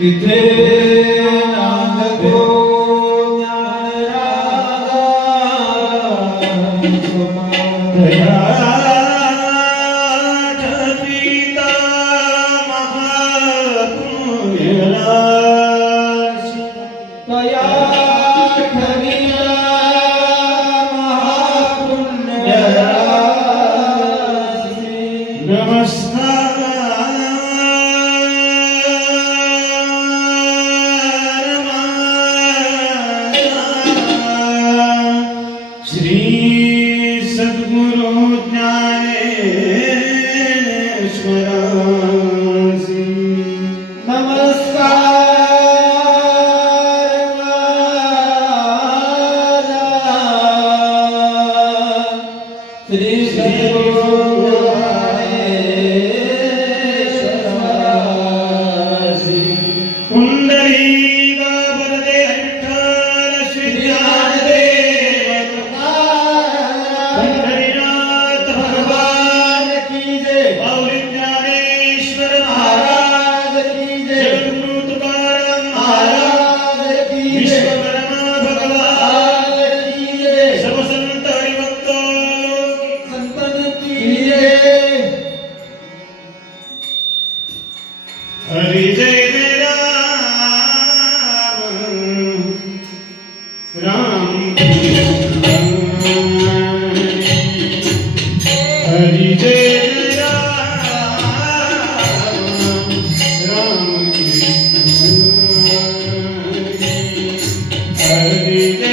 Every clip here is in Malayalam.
तिथे Hari Jaya Rama Rama Hari Jaya Rama Rama Hari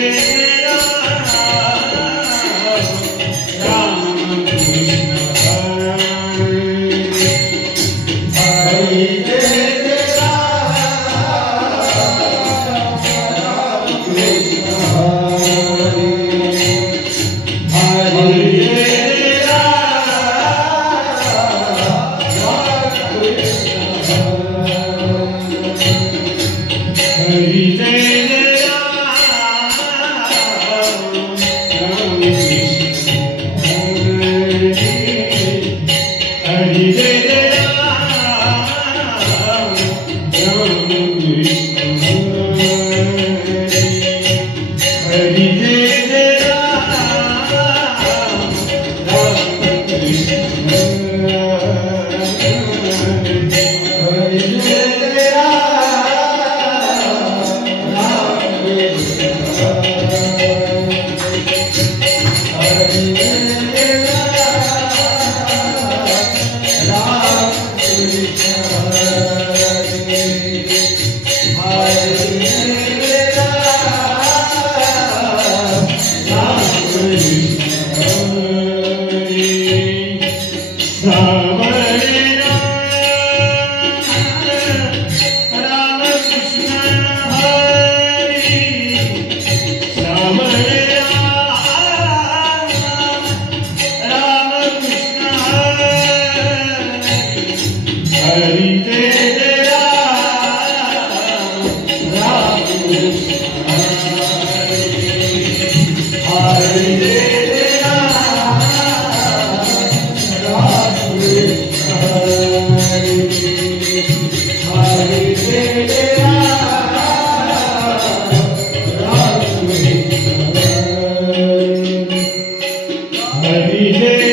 Krishna. Happy day.